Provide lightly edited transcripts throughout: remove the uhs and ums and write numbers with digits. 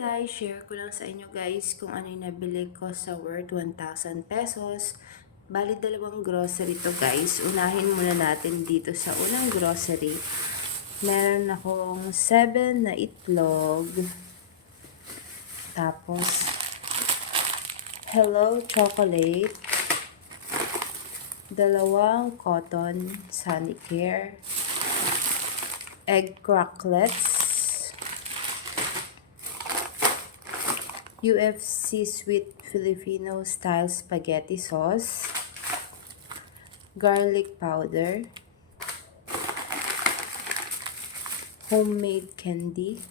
Guys, share ko lang sa inyo guys kung ano yung nabili ko sa worth 1,000 pesos. Bali, dalawang grocery to guys. Unahin muna natin dito sa unang grocery. Meron akong 7 na itlog. Tapos, Hello Chocolate. Dalawang cotton Sonicare. Egg cracklets. UFC Sweet Filipino Style Spaghetti Sauce, garlic powder, homemade candy,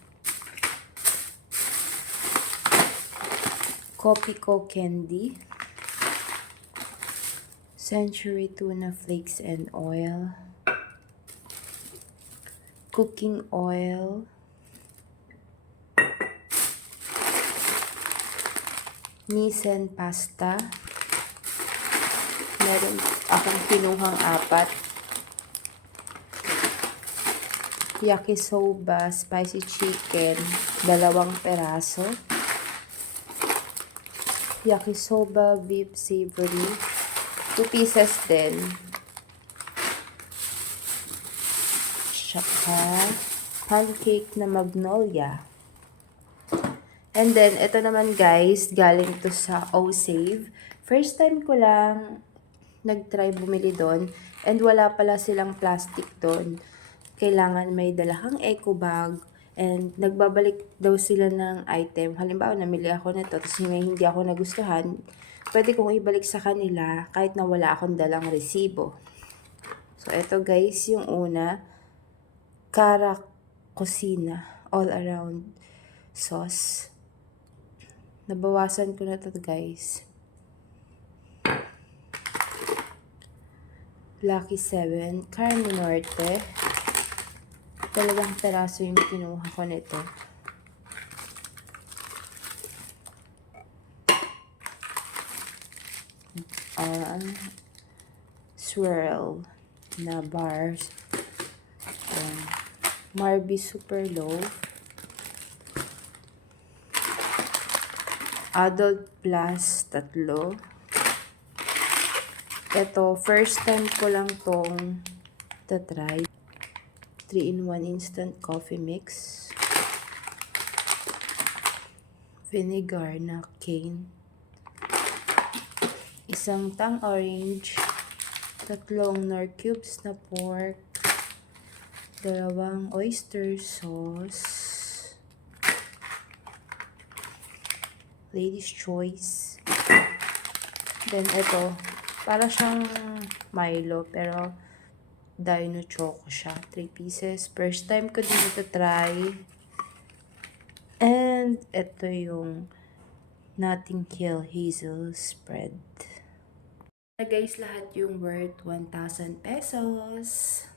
Copico candy, Century Tuna Flakes and oil, cooking oil, Nissan pasta. Meron akong kinuhang 4. Yakisoba spicy chicken, 2 peraso. Yakisoba beef savory, 2 pieces din. Tsaka pancake na magnolia. And then, ito naman guys, galing to sa O-Save. First time ko lang nag-try bumili doon. And wala pala silang plastic doon. Kailangan may dalahang eco bag. And nagbabalik daw sila ng item. Halimbawa, namili ako nito, tapos may hindi ako nagustuhan. Pwede kong ibalik sa kanila kahit na wala akong dalang resibo. So, ito guys, yung una. Cara Cocina all around sauce. Nabawasan ko na to guys. Lucky 7, Carne Norte. 2 peraso yung kinuha ko nito. Swirl na bars. Marby Super Loaf. Adult Plus 3. Ito, first time ko lang tong try. 3-in-1 instant coffee mix. Vinegar na cane. 1 tang orange. 3 Knorr cubes na pork. 2 oyster sauce. Lady's Choice. Then, ito. Para siyang Milo, pero Dino Choco siya. 3 pieces. First time ko din ito try. And, ito yung Notting Hill Hazel Spread. Guys, lahat yung worth 1,000 pesos.